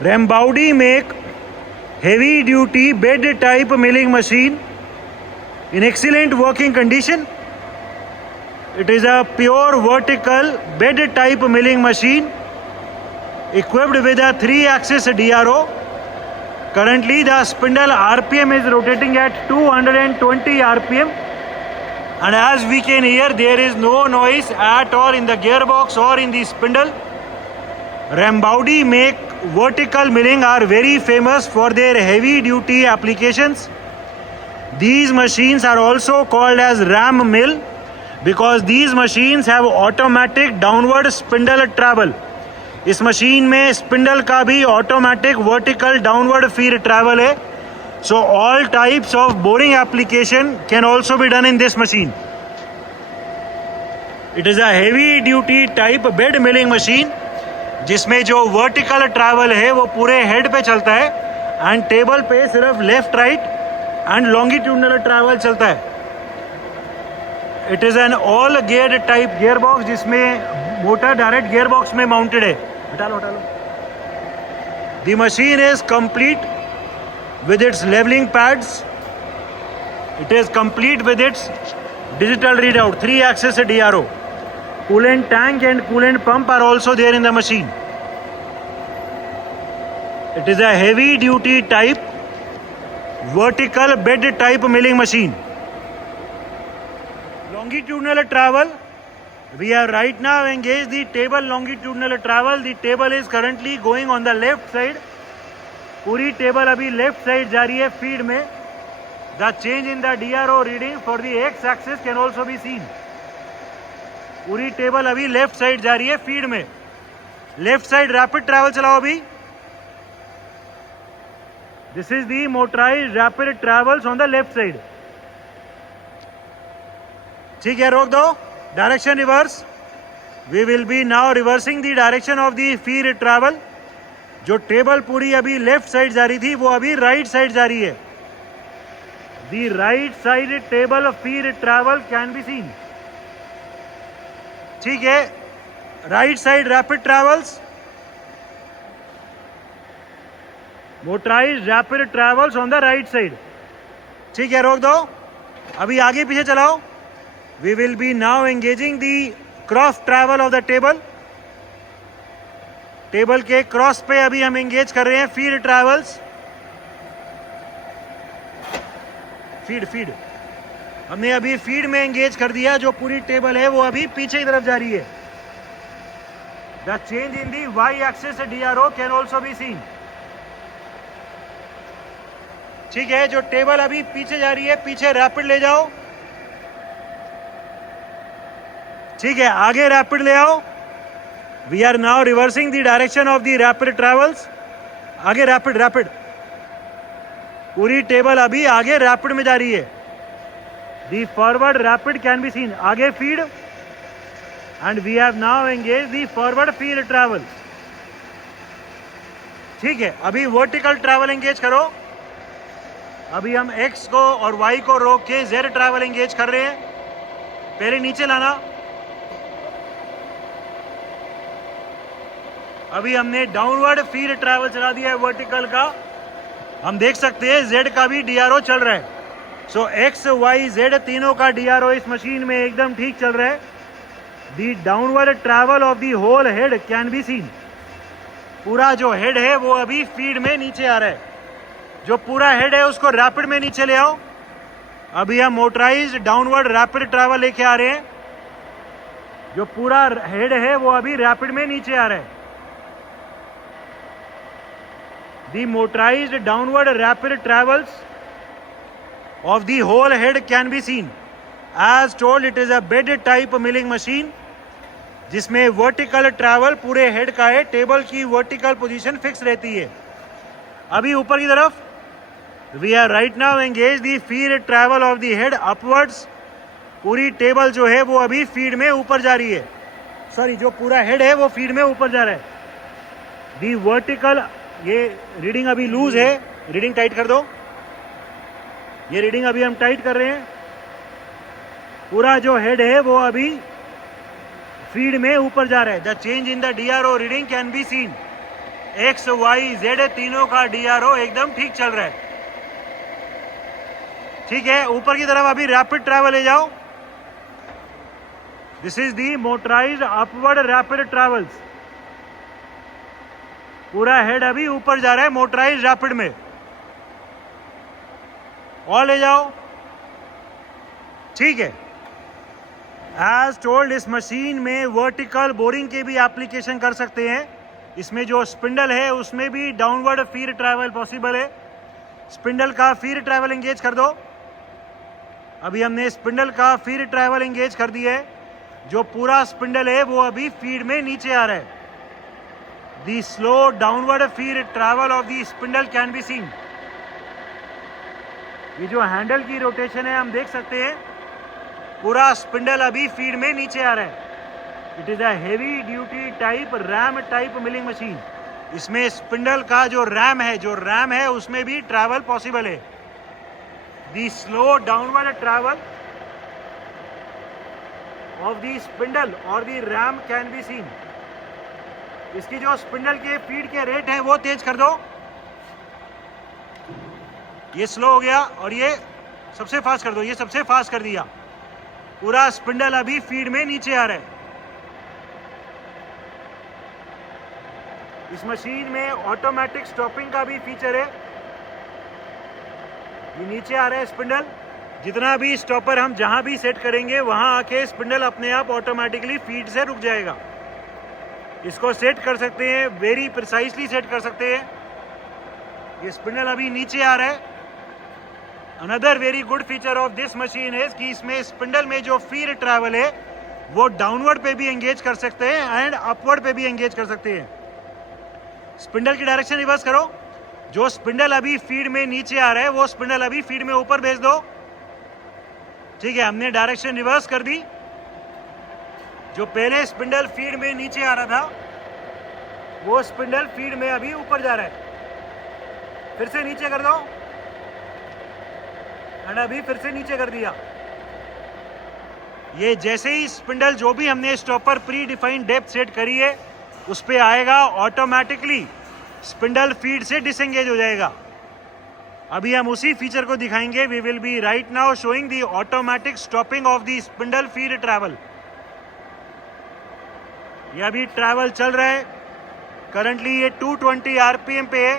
Rambaudi make heavy duty bed type milling machine in excellent working condition. It is a pure vertical bed type milling machine equipped with a 3-axis DRO. Currently the spindle RPM is rotating at 220 RPM, and as we can hear, there is no noise at all in the gearbox or in the spindle. Rambaudi make vertical milling are very famous for their heavy duty applications. These machines are also called as ram mill because these machines have automatic downward spindle travel. इस मशीन में spindle का भी automatic vertical downward feed travel है. So all types of boring application can also be done in this machine. It is a heavy duty type bed milling machine जिसमें जो vertical travel है वो पूरे हेड पे चलता है एंड टेबल पे सिर्फ left right and longitudinal travel चलता है. It is an all gear type gear box जिसमें मोटर डायरेक्ट गियर बॉक्स में माउंटेड है. हटा लो. The machine is complete with its leveling pads. It is complete with its digital readout, 3-axis DRO. Coolant tank and coolant pump are also there in the machine. It is a heavy duty type vertical bed type milling machine. Longitudinal travel, we have right now engaged the table longitudinal travel. The table is currently going on the left side. पूरी table अभी left side जा रही है feed में. The change in the DRO reading for the x axis can also be scene. पूरी table अभी left side जा रही है फीड में. लेफ्ट साइड रैपिड ट्रैवल चलाओ अभी. This is the motorised rapid travels on the left side. ठीक है, रोक दो. Direction reverse. We will be now reversing the direction of the feed travel. जो टेबल पूरी अभी लेफ्ट साइड जा रही थी वो अभी राइट साइड जा रही है. The right side table feed travel can be seen. ठीक है, right side rapid travels, motorised rapid travels on the right side. ठीक है, रोक दो. अभी आगे पीछे चलाओ. We will be now engaging the cross travel of the table. Table के क्रॉस पे अभी हम एंगेज कर रहे हैं फीड ट्रैवल्स. फीड हमने अभी फीड में एंगेज कर दिया. जो पूरी टेबल है वो अभी पीछे की तरफ जा रही है. The change in the y axis DRO can also be seen. ठीक है, जो टेबल अभी पीछे जा रही है पीछे रैपिड ले जाओ. ठीक है, आगे रैपिड ले आओ. We are now reversing the direction of the rapid travels. आगे रैपिड. पूरी टेबल अभी आगे रैपिड में जा रही है. The forward rapid can be seen. आगे feed and we have now engaged the forward feed travel. ठीक है, अभी vertical travel engage करो. अभी हम X को और Y को रोक के Z travel engage कर रहे हैं. पहले नीचे लाना. अभी हमने डाउनवर्ड फीड ट्रैवल चला दिया है वर्टिकल का. हम देख सकते हैं Z का भी DRO चल रहा है. सो X, Y, Z तीनों का DRO इस मशीन में एकदम ठीक चल रहा है. The downward travel of the whole head can be seen. पूरा जो हेड है वो अभी फीड में नीचे आ रहा है. जो पूरा हेड है उसको रैपिड में नीचे ले आओ. अभी हम मोटराइज्ड डाउनवर्ड रैपिड ट्रैवल लेके आ रहे हैं. जो पूरा हेड है वो अभी रैपिड में नीचे आ रहा है. The motorized downward rapid travels of the whole head can be seen. As told, it is a bed type milling machine जिसमें vertical travel पूरे head का है. टेबल की vertical position fix रहती है. अभी ऊपर की तरफ we are right now engaged the feed travel of the head upwards. पूरी टेबल जो है वो अभी फीड में ऊपर जा रही है. सॉरी, जो पूरा हेड है वो फीड में ऊपर जा रहा है. दी वर्टिकल, ये रीडिंग अभी लूज है. रीडिंग टाइट कर दो. ये रीडिंग अभी हम टाइट कर रहे हैं. पूरा जो हेड है वो अभी फीड में ऊपर जा रहा है. The change in the DRO reading can be seen. X y z तीनों का DRO एकदम ठीक चल रहा है। ठीक है, ऊपर की तरफ अभी रैपिड ट्रैवल ले जाओ। This is the motorised upward rapid travels. पूरा हेड अभी ऊपर जा रहा है मोटराइज्ड रैपिड में। और ले जाओ। ठीक है, एज टोल्ड इस मशीन में वर्टिकल बोरिंग के भी एप्लीकेशन कर सकते हैं। इसमें जो स्पिंडल है उसमें भी डाउनवर्ड फीड ट्रैवल पॉसिबल है। स्पिंडल का फीड ट्रैवल एंगेज कर दो। अभी हमने स्पिंडल का फीड ट्रैवल एंगेज कर दिया है। जो पूरा स्पिंडल है वो अभी फीड में नीचे आ रहा है। The slow downward feed travel of the spindle can be scene. ये जो हैंडल की रोटेशन है हम देख सकते हैं, पूरा स्पिंडल अभी फीड में नीचे आ रहा है। It is a heavy duty type ram type milling machine. इसमें स्पिंडल का जो रैम है उसमें भी ट्रैवल पॉसिबल है। The slow downward travel of the spindle और the ram can be seen. इसकी जो स्पिंडल के फीड के रेट है वो तेज कर दो। ये स्लो हो गया और ये सबसे फास्ट कर दो। ये सबसे फास्ट कर दिया। पूरा स्पिंडल अभी फीड में नीचे आ रहा है। इस मशीन में ऑटोमेटिक स्टॉपिंग का भी फीचर है। ये नीचे आ रहा है स्पिंडल। जितना भी स्टॉपर हम जहां भी सेट करेंगे वहां आके स्पिंडल अपने आप ऑटोमेटिकली फीड से रुक जाएगा। इसको सेट कर सकते हैं, वेरी प्रिसाइसली सेट कर सकते हैं। ये स्पिंडल अभी नीचे आ रहा है। Another very good feature of this machine है कि इसमें स्पिंडल में जो फीड ट्रैवल है वो डाउनवर्ड पे भी एंगेज कर सकते हैं एंड अपवर्ड पे भी एंगेज कर सकते हैं। स्पिंडल की डायरेक्शन रिवर्स करो। जो स्पिंडल अभी फीड में नीचे आ रहा है वो स्पिंडल अभी फीड में ऊपर भेज दो। ठीक है, हमने डायरेक्शन रिवर्स कर दी। जो पहले स्पिंडल फीड में नीचे आ रहा था वो स्पिंडल फीड में अभी ऊपर जा रहा है। फिर से नीचे कर दो एंड अभी फिर से नीचे कर दिया। ये जैसे ही स्पिंडल जो भी हमने stopper predefined depth set करी है उस पे आएगा, ऑटोमेटिकली स्पिंडल फीड से डिसएंगेज हो जाएगा। अभी हम उसी फीचर को दिखाएंगे। We will be right now showing the automatic stopping of the spindle feed travel. ये अभी ट्रैवल चल रहा है। करंटली ये 220 RPM पे है।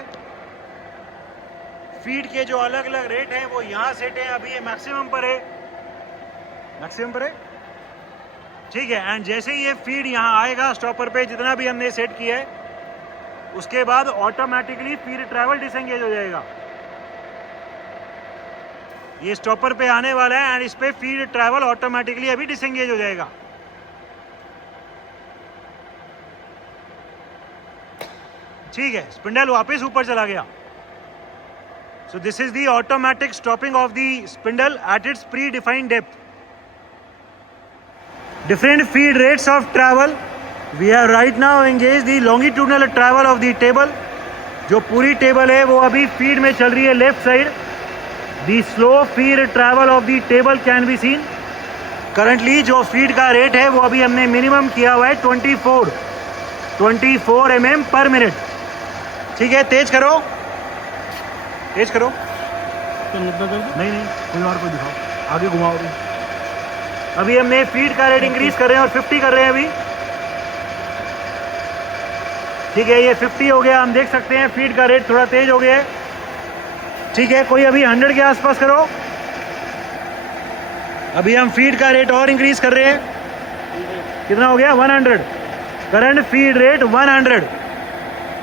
फीड के जो अलग अलग रेट हैं वो यहाँ सेट हैं। अभी ये मैक्सिमम पर है। ठीक है, एंड जैसे ही ये फीड यहाँ आएगा स्टॉपर पे जितना भी हमने सेट किया है उसके बाद ऑटोमेटिकली फीड ट्रैवल डिसएंगेज हो जाएगा। ये स्टॉपर पे आने वाला है एंड इस पे फीड ट्रैवल ऑटोमेटिकली अभी डिसएंगेज हो जाएगा। ठीक है, स्पिंडल वापस ऊपर चला गया। So this is the automatic stopping of the spindle at its predefined depth. Different feed rates of travel. We have right now engaged the longitudinal travel of the table. जो पूरी टेबल है वो अभी feed में चल रही है left side. The slow feed travel of the table can be seen. Currently जो फीड का रेट है वो अभी हमने मिनिमम किया हुआ है 24 mm पर मिनट। ठीक है, तेज करो। नहीं, कोई और को दिखाओ, आगे घुमाओ। अभी हमने फीड का रेट इंक्रीज कर रहे हैं और 50 कर रहे हैं अभी। ठीक है, ये 50 हो गया। हम देख सकते हैं फीड का रेट थोड़ा तेज हो गया है। ठीक है, कोई अभी 100 के आसपास करो। अभी हम फीड का रेट और इंक्रीज कर रहे हैं। कितना हो गया? 100। Current feed rate 100।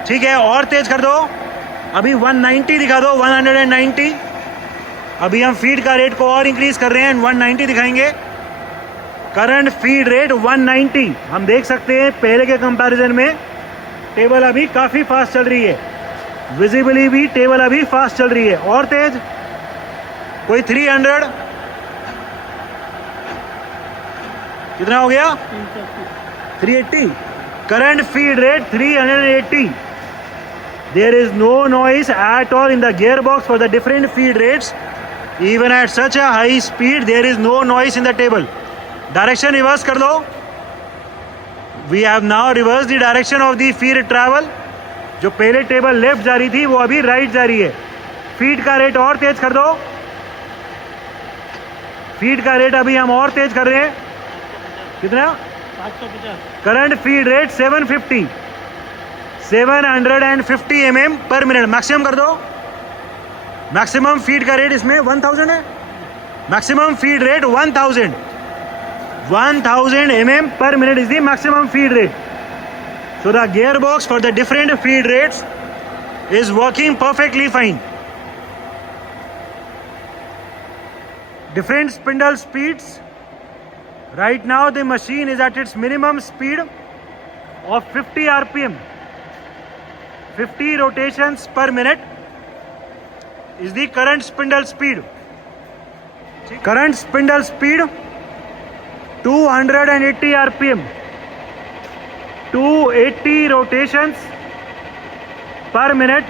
ठीक है, और तेज कर दो। अभी 190 दिखा दो, 190। अभी हम फीड का रेट को और इंक्रीज कर रहे हैं, 190 दिखाएंगे। Current feed rate 190। हम देख सकते हैं पहले के कंपैरिजन में टेबल अभी काफ़ी फास्ट चल रही है। विजिबली भी टेबल अभी फास्ट चल रही है। और तेज, कोई 300। कितना हो गया? 380। Current feed rate 380। There is no noise at all in the gearbox for the different feed rates. Even at such a high speed, there is no noise in the table. Direction reverse कर दो. We have now reversed the direction of the feed travel. जो पहले table left जा रही थी वो अभी right जा रही है। फीड का रेट और तेज कर दो, फीड का रेट अभी हम और तेज कर रहे हैं। कितना? 750। करंट फीड रेट 750 mm पर मिनट। मैक्सिमम कर दो। मैक्सिमम फीड का रेट इसमें 1000 है। Maximum feed rate 1000 mm per minute is the maximum feed rate. So the gearbox for the different feed rates is working perfectly fine. Different spindle speeds. Right now the machine is at its minimum speed of 50 rpm. 50 rotations per minute is the current spindle speed. Current spindle speed 280 rpm. 280 rotations per minute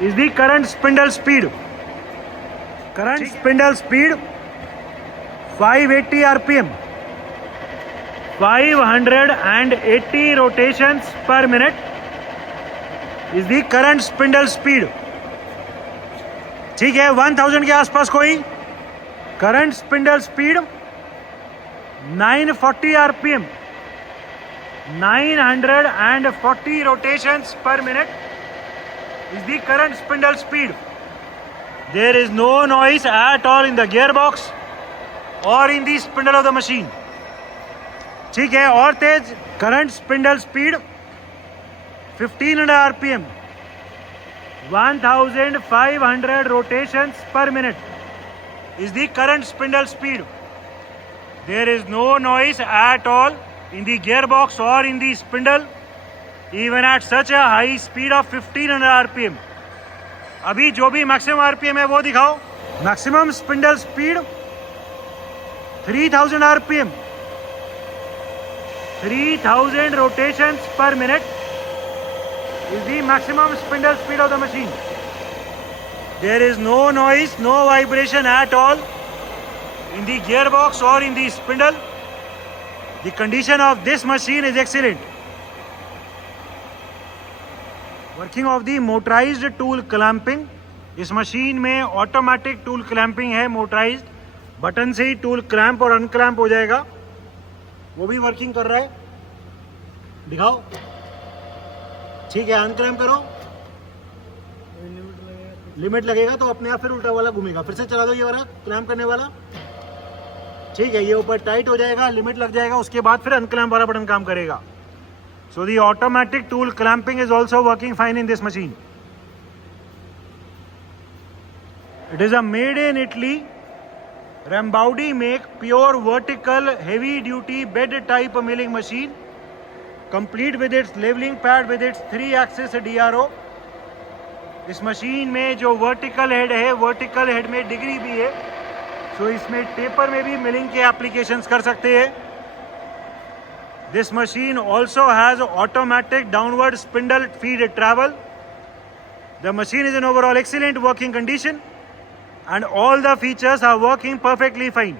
is the current spindle speed. Current spindle speed 580 rpm. 580 rotations per minute is the current spindle speed. ठीक है, 1000 के आसपास कोई? Current spindle speed 940 rpm. 940 rotations per minute is the current spindle speed. There is no noise at all in the gearbox or in the spindle of the machine. ठीक है, और तेज current spindle speed 1500 rpm. 1500 rotations per minute is the current spindle speed. There is no noise at all in the gearbox or in the spindle even at such a high speed of 1500 rpm. अभी जो भी maximum RPM है वो दिखाओ। Maximum spindle speed 3000 rpm. 3000 rotations per minute is the maximum spindle speed of the machine. There is no noise, no vibration at all in the gearbox or in the spindle. The condition of this machine is excellent. Working of the motorized tool clamping. इस मशीन में automatic tool clamping है, motorised. Button से ही tool clamp और अनक्लैंप हो जाएगा। वो भी वर्किंग कर रहा है, दिखाओ। ठीक है, अनक्लैंप करो। लिमिट लगेगा तो अपने आप फिर उल्टा वाला घूमेगा। फिर से चला दो ये वाला क्लैंप करने वाला। ठीक है, ये ऊपर टाइट हो जाएगा, लिमिट लग जाएगा, उसके बाद फिर अनक्लैंप वाला बटन काम करेगा। So the automatic tool clamping is also working fine in this machine. It is a made in Italy, Rambaudi make pure vertical heavy duty bed type milling machine, complete with its leveling pad with its 3-axis DRO. इस मशीन में जो vertical head है, vertical head में degree भी है, सो इसमें taper में भी मिलिंग के एप्लीकेशंस कर सकते हैं. This machine also has automatic downward spindle feed travel. The machine is in overall excellent working condition and all the features are working perfectly fine.